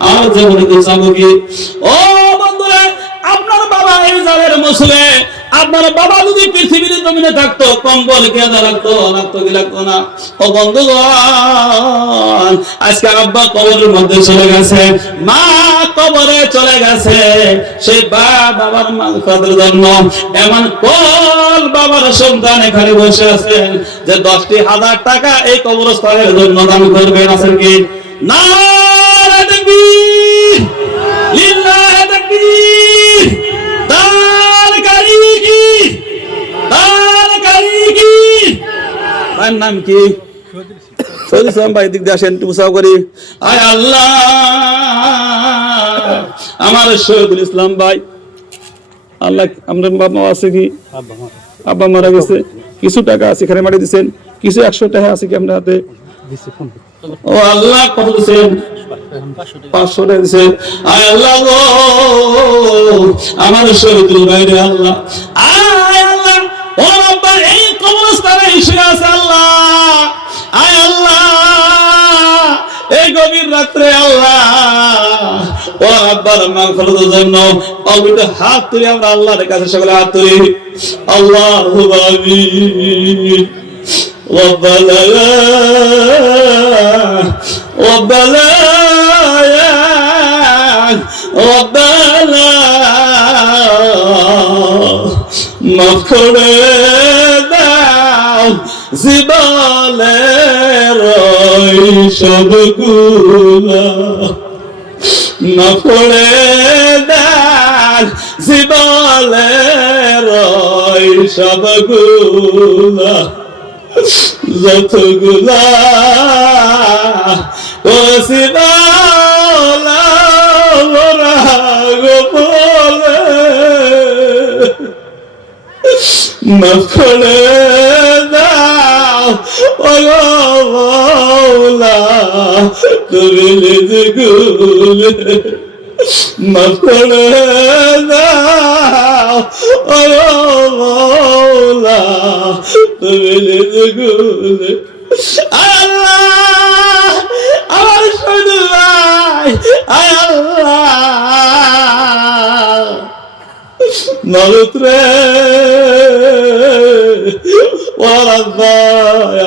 আর চাবো কি? ও বন্ধুরা, আপনার বাবা এই জালের আপনার বাবা যদি জমিনে থাকতো, কম্বল রাখতো লাগতো কি না? ও আজকে আব্বা কবরের মধ্যে চলে গেছে, মা কবরে চলে গেছে। সেই বা বাবার মাংসের জন্য এমন কোন বাবার সন্তান এখানে বসে আছেন যে দশটি হাজার টাকা এই কবরস্থানের জন্য দান করবেন, আছেন কি? না। নাম কি? ইসলাম ভাই আসেন উৎসাহ করি আয় আল্লাহ। আমার ইসলাম ভাই। আল্লাহ, আমরা বাবা আছে কি? আব্বা মারা গেছে। কিছু টাকা আছে, এখানে মাটি দিচ্ছেন কিছু একশো টাকা আছে কি আপনার হাতে? ও আল্লাহ, কত দিচ্ছেন পাঁচশো টাকা আয় আল্লাহ আমার শহীদের বাইরে আল্লাহ। আয় আল্লাহ, ও রব্বা, এই কবরস্থানে এসে আছে আল্লাহ। আয় আল্লাহ, এই অদালা মাফ দাও জীবনে রই সবগুলা। মাফ দাও জীবনে রই সবগুলা। যতগুলা ও মাফ করে দাও মৌলা তুমি নিজে গুলে মাফ করে আল্লাহ আমার শহীদ আল্লাহ। নরুত্রে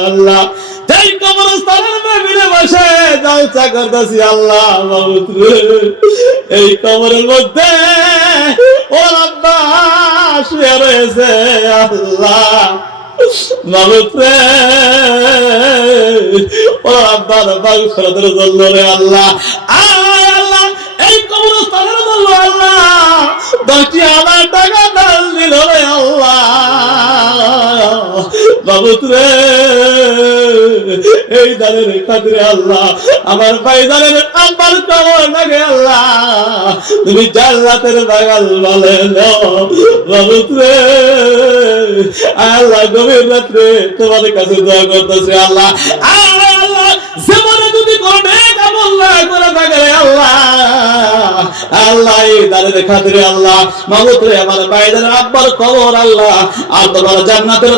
আল্লাহ। তাই বসে করতেছি আল্লাহ এই কবরের মধ্যে ও আব্বা রয়েছে আল্লাহ নরুত্রে ও আব্বার বাগ জন্য রে আল্লাহ। আল্লাহ, এই কবরস্থানের জন্য আল্লাহ। হাজার টাকা দান দিল রে আল্লাহ। বাবুত্রে এই দানের খাতিরে আল্লাহ, আমার ভাই দানের আমার কবর লাগে আল্লাহ। তুমি জান্নাতের বাগাল বলে নাও। বাবুত্রে আল্লাহ গভীর রাত্রে তোমাদের কাছে দোয়া করতেছে আল্লাহ। আল্লাহ খাতিরে আল্লাহ আমার বাইদের কবর আল্লাহ। আর তোমার জান্নাতের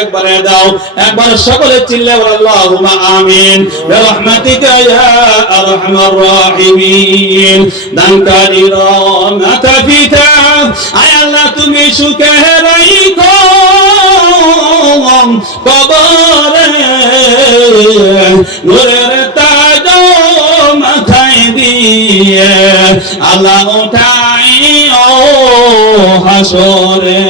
একবারে দাও, একবার সকলে চিল্লে বলো, আল্লাহুম্মা আমিন। ইয়া আরহামার রাহিমিন। দানকারী পিতা, আয় আল্লাহ তুমি সুখে রাখো কবরে নূরের তাজ মাথায় দিয়ে আল্লাহ উঠাই, ও হাসরে।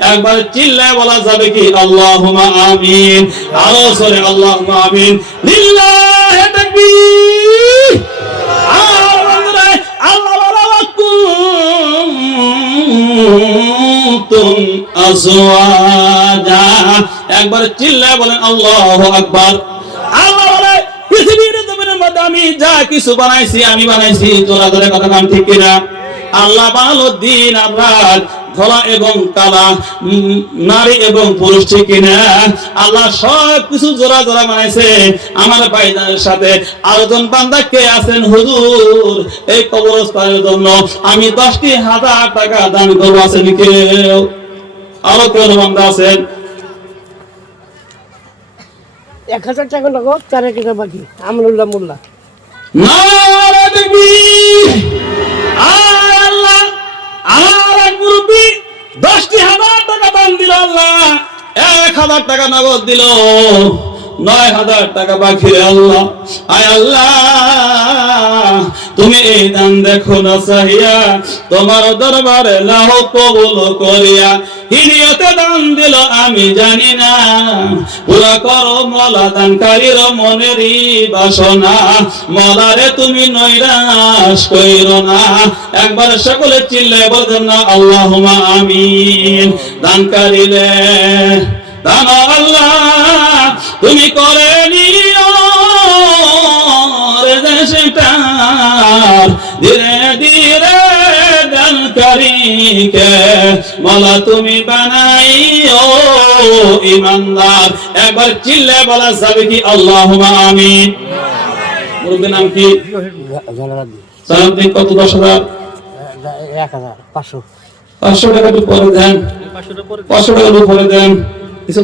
একবার চিল্লায় বলা যাবে কি, আল্লাহুম্মা আমিন। আরও সরে আল্লাহুম্মা আমিন। লিল্লাহি তাকবীর। কুনতুম আজওয়াজা। একবার চিল্লায় বলেন, আল্লাহু আকবার। আল্লাহ বলে মধ্যে আমি যা কিছু বানাইছি, আমি বানাইছি। তোরা ধরে কথা কাম ঠিক কিনা? আল্লাহ বানালো দিন রাত ধলা এবং কালা নারী এবং পুরুষ, ঠিক কিনা? আল্লাহ সব কিছু জোড়া জোড়া বানাইছে। আমার ভাইজানের সাথে আলোচন বান্দা কে আছেন? হুজুর, এই কবরস্থানের জন্য আমি দশটি হাজার টাকা দান করব, আছেন কেউ আরও কেউ বান্দা আছেন? এক হাজার টাকা নগদ চার বাকি। আমরুল্লাহ, মোল্লা। দশটি হাজার টাকা দান দিল এক হাজার টাকা নগদ দিল। নয় হাজার টাকা বাকি আল্লাহ। আয় আল্লাহ তুমি এই দান দেখো না সাহিয়া, তোমার দরবারে লাহ কবুল করিয়া। হিনিয়তে দান দিল, আমি জানি না। পুরা করো মলা দানকারীর মনেরই বাসনা। মলারে তুমি নৈরাশ কইর না। একবার সকলে চিল্লে বলতেন না আল্লাহুমা আমিন। দানকারীলে দান আল্লাহ, তুমি করে রে দেশটার ধীরে ধীরে দানকারীকে বলা তুমি বানাইও ইমানদার। একবার চিল্লে বলা যাবে কি আল্লাহুমা আমিন। মুরব্বীর নাম কি? সালাম কত দশ হাজার? এক হাজার পাঁচশো। পাঁচশো টাকা পরে দেন। পাঁচশো টাকা একটু পরে দেন। কিছু